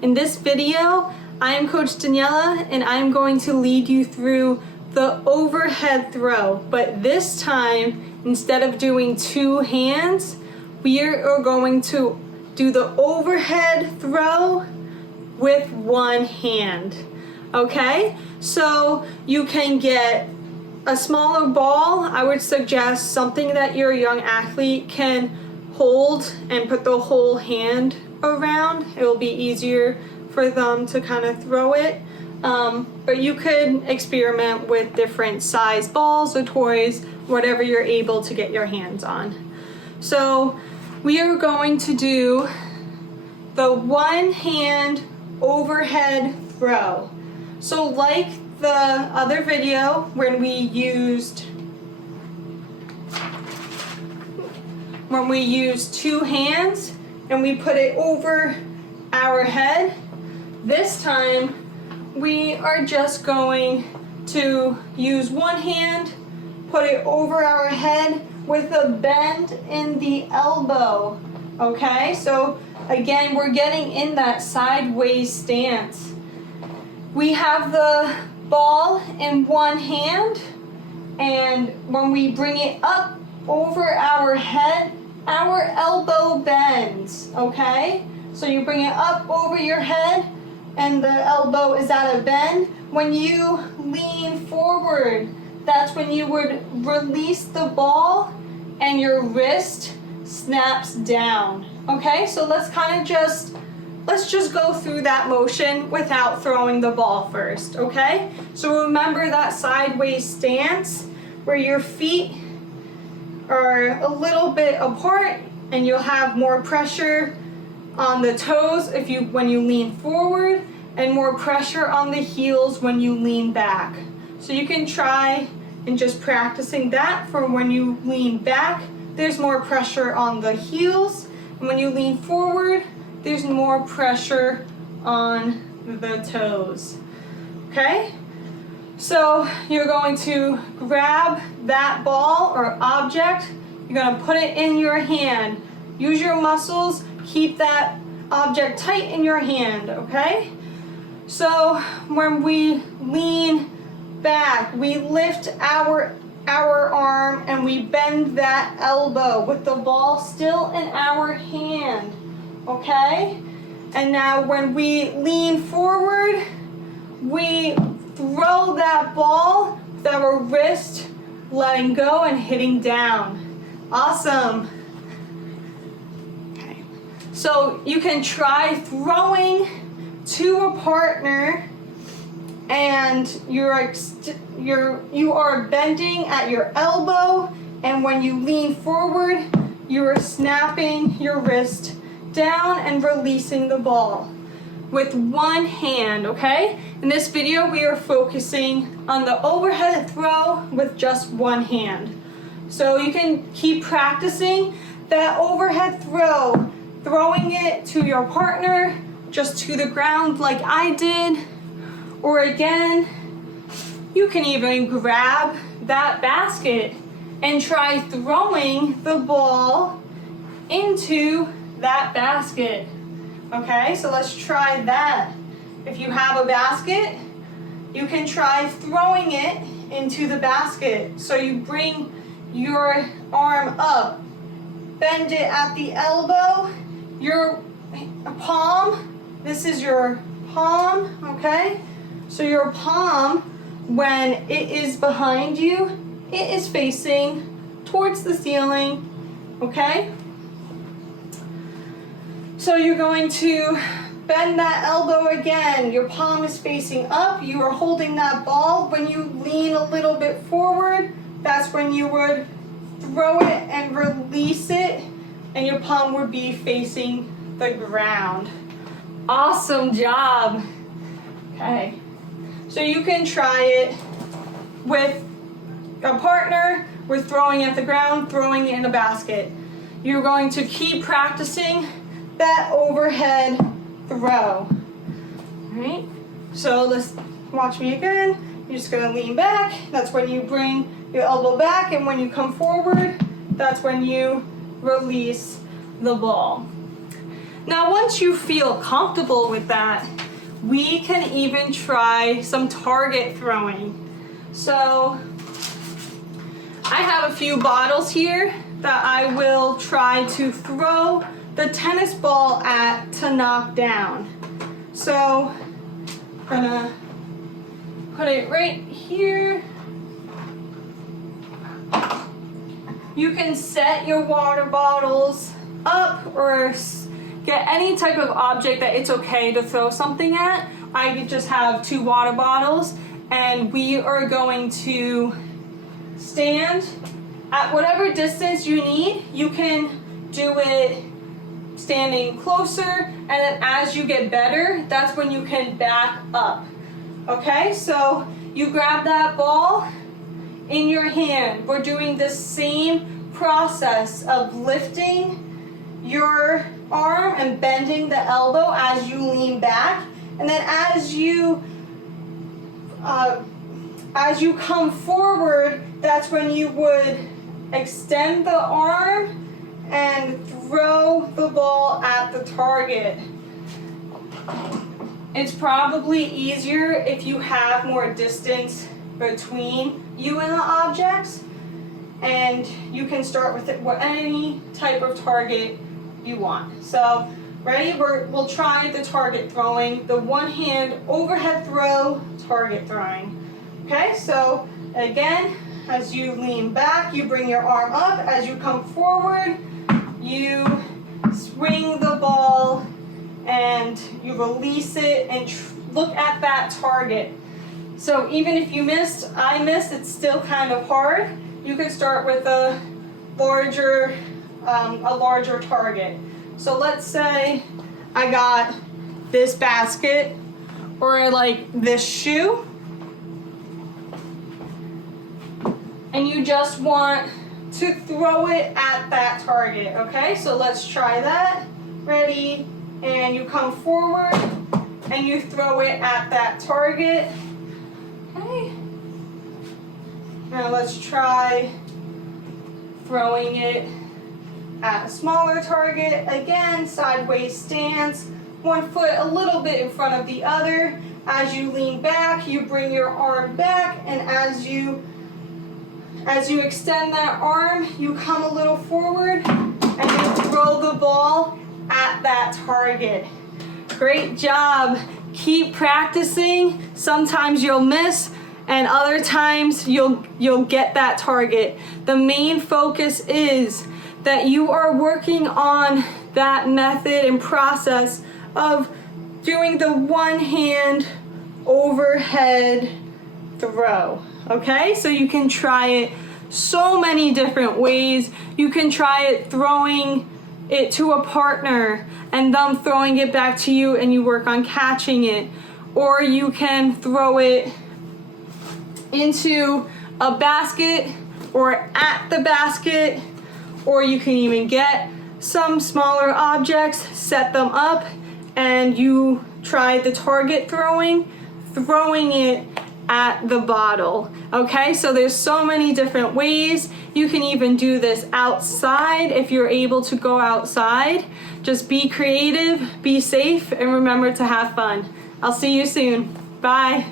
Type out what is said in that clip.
In this video, I am Coach Daniela and I am going to lead you through the overhead throw, but this time, instead of doing two hands, we are going to do the overhead throw with one hand, okay? So you can get a smaller ball. I would suggest something that your young athlete can hold and put the whole hand around. It will be easier for them to kind of throw it. But you could experiment with different size balls or toys, whatever you're able to get your hands on. So we are going to do the one hand overhead throw. So like the other video when we used two hands and we put it over our head, this time we are just going to use one hand, put it over our head with a bend in the elbow, okay? So again, we're getting in that sideways stance. We have the ball in one hand, and when we bring it up over our head, our elbow bends, okay? So you bring it up over your head and the elbow is at a bend. When you lean forward, that's when you would release the ball and your wrist snaps down, okay? So let's just go through that motion without throwing the ball first, okay? So remember that sideways stance where your feet are a little bit apart and you'll have more pressure on the toes when you lean forward and more pressure on the heels when you lean back. So you can try and just practicing that for when you lean back, there's more pressure on the heels, and when you lean forward, there's more pressure on the toes, okay? So you're going to grab that ball or object, you're gonna put it in your hand. Use your muscles, keep that object tight in your hand, okay? So when we lean back, we lift our arm and we bend that elbow with the ball still in our hand, okay? And now when we lean forward, we throw that ball with our wrist letting go and hitting down. Awesome. Okay. So you can try throwing to a partner and you are bending at your elbow, and when you lean forward, you are snapping your wrist down and releasing the ball with one hand, okay? In this video, we are focusing on the overhead throw with just one hand. So you can keep practicing that overhead throw, throwing it to your partner, just to the ground like I did, or again, you can even grab that basket and try throwing the ball into that basket. Okay, so let's try that. If you have a basket, you can try throwing it into the basket. So you bring your arm up, bend it at the elbow, your palm, this is your palm, okay? So your palm, when it is behind you, it is facing towards the ceiling, okay? So you're going to bend that elbow again. Your palm is facing up. You are holding that ball. When you lean a little bit forward, that's when you would throw it and release it, and your palm would be facing the ground. Awesome job. Okay. So you can try it with a partner. We're throwing at the ground, throwing it in a basket. You're going to keep practicing that overhead throw. All right, so let's watch me again. You're just gonna lean back. That's when you bring your elbow back, and when you come forward, that's when you release the ball. Now, once you feel comfortable with that, we can even try some target throwing. So I have a few bottles here that I will try to throw the tennis ball at to knock down. So I'm gonna put it right here. You can set your water bottles up or get any type of object that it's okay to throw something at. I just have 2 water bottles, and we are going to stand at whatever distance you need. You can do it standing closer, and then as you get better, that's when you can back up. Okay, so you grab that ball in your hand. We're doing the same process of lifting your arm and bending the elbow as you lean back, and then as you come forward, that's when you would extend the arm and throw the ball at the target. It's probably easier if you have more distance between you and the objects, and you can start with any type of target you want. So ready? We'll try the target throwing, the one-hand overhead throw, target throwing. Okay, so again, as you lean back, you bring your arm up. As you come forward, you swing the ball and you release it and look at that target. So even if you missed, I missed, it's still kind of hard. You could start with a larger target. So let's say I got this basket or like this shoe, and you just want to throw it at that target. Okay, so let's try that. Ready? And you come forward and you throw it at that target. Okay. Now let's try throwing it at a smaller target. Again, sideways stance, one foot a little bit in front of the other. As you lean back, you bring your arm back, and as you extend that arm, you come a little forward and you throw the ball at that target. Great job. Keep practicing. Sometimes you'll miss, and other times you'll get that target. The main focus is that you are working on that method and process of doing the one-hand overhead throw. Okay, so you can try it so many different ways. You can try it throwing it to a partner and them throwing it back to you, and you work on catching it. Or you can throw it into a basket or at the basket, or you can even get some smaller objects, set them up, and you try the target throwing it at the bottle. Okay, so there's so many different ways. You can even do this outside if you're able to go outside. Just be creative, be safe, and remember to have fun. I'll see you soon. Bye.